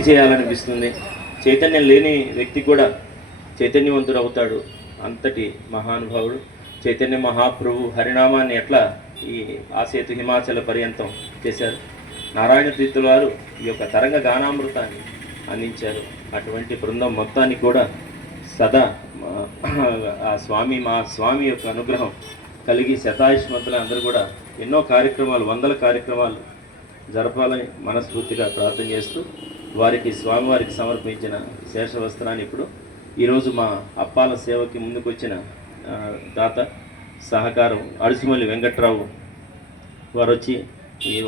భక్తి చేయాలనిపిస్తుంది. చైతన్యం లేని వ్యక్తి కూడా చైతన్యవంతుడు అవుతాడు. అంతటి మహానుభావుడు చైతన్య మహాప్రభు హరినామాన్ని ఎట్లా ఈ ఆసేతు హిమాచల పర్యంతం చేశారు. నారాయణ తీర్థుల వారు ఈ యొక్క తరంగ గానామృతాన్ని అందించారు. అటువంటి బృందం మొత్తానికి కూడా సదా ఆ స్వామి మా స్వామి యొక్క అనుగ్రహం కలిగి శతాయుష్మంతులు అందరూ కూడా ఎన్నో కార్యక్రమాలు, వందల కార్యక్రమాలు జరపాలని మనస్ఫూర్తిగా ప్రార్థన చేస్తూ వారికి స్వామివారికి సమర్పించిన శేషవస్త్రాన్ని ఇప్పుడు ఈరోజు మా అప్పాల సేవకి ముందుకొచ్చిన దాత సహకారం అడిసిమల్లి వెంకట్రావు వారు వచ్చి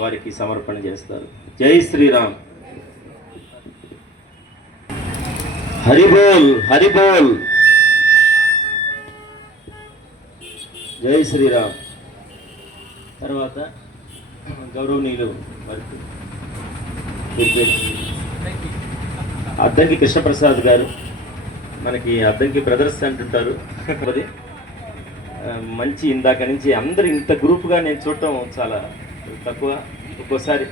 వారికి సమర్పణ చేస్తారు. జై శ్రీరామ్. హరిబోల్ హరిబోల్. జై శ్రీరామ్. తర్వాత గౌరవనీయులు అద్దంకి కృష్ణప్రసాద్ గారు, మనకి అద్దంకి బ్రదర్స్ అంటుంటారు. మంచి ఇందాక నుంచి అందరు ఇంత గ్రూప్గా నేను చూడటం చాలా తక్కువ. ఒక్కోసారి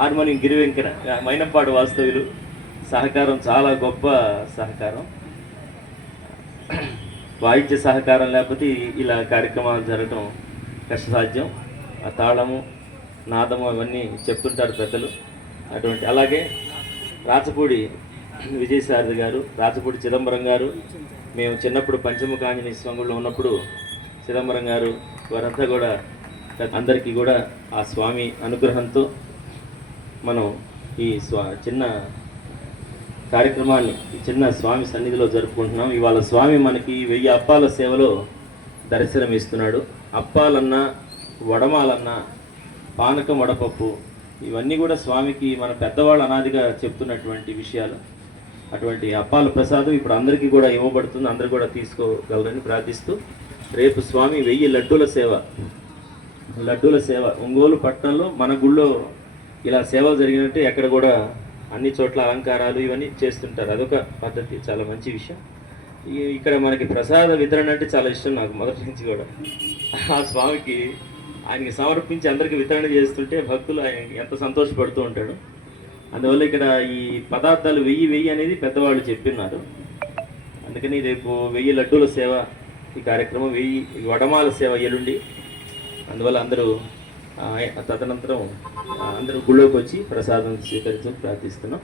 హార్మోనియం గిరివెంకర మైనంపాడు వాస్తవ్యులు సహకారం చాలా గొప్ప సహకారం. వాయిద్య సహకారం లేకపోతే ఇలా కార్యక్రమాలు జరగటం కష్టసాధ్యం. ఆ తాళము నాదము అవన్నీ చెప్తుంటారు పెద్దలు. అటువంటి అలాగే రాచపూడి విజయసారథి గారు, రాచపూడి చిదంబరం గారు, మేము చిన్నప్పుడు పంచముఖ ఆంజనేయ స్వామిలో ఉన్నప్పుడు చిదంబరం గారు వారంతా కూడా అందరికీ కూడా ఆ స్వామి అనుగ్రహంతో మనం ఈ చిన్న కార్యక్రమాన్ని చిన్న స్వామి సన్నిధిలో జరుపుకుంటున్నాం. ఇవాళ స్వామి మనకి 1000 అప్పాల సేవలో దర్శనం ఇస్తున్నాడు. అప్పాలన్నా, వడమాలన్నా, పానకం, వడపప్పు ఇవన్నీ కూడా స్వామికి మన పెద్దవాళ్ళు అనాదిగా చెప్తున్నటువంటి విషయాలు. అటువంటి అప్పాల ప్రసాదం ఇప్పుడు అందరికీ కూడా ఇవ్వబడుతుంది. అందరూ కూడా తీసుకోగలరని ప్రార్థిస్తూ రేపు స్వామి 1000 లడ్డూల సేవ ఒంగోలు పట్టణంలో మన గుళ్ళో ఇలా సేవలు జరిగినట్టు ఎక్కడ కూడా అన్ని చోట్ల అలంకారాలు ఇవన్నీ చేస్తుంటారు. అదొక పద్ధతి, చాలా మంచి విషయం. ఇక్కడ మనకి ప్రసాద వితరణ అంటే చాలా ఇష్టం నాకు మొదటి నుంచి కూడా. ఆ స్వామికి ఆయనకి సమర్పించి అందరికీ వితరణ చేస్తుంటే భక్తులు ఆయన ఎంత సంతోషపడుతూ ఉంటాడు. అందువల్ల ఇక్కడ ఈ పదార్థాలు 1000 అనేది పెద్దవాళ్ళు చెప్పినారు. అందుకని రేపు 1000 లడ్డూల సేవ ఈ కార్యక్రమం, 1000 వడమాల సేవ ఎల్లుండి. అందువల్ల అందరూ తదనంతరం అందరూ గుళ్ళోకి వచ్చి ప్రసాదం స్వీకరించడం ప్రార్థిస్తున్నాం.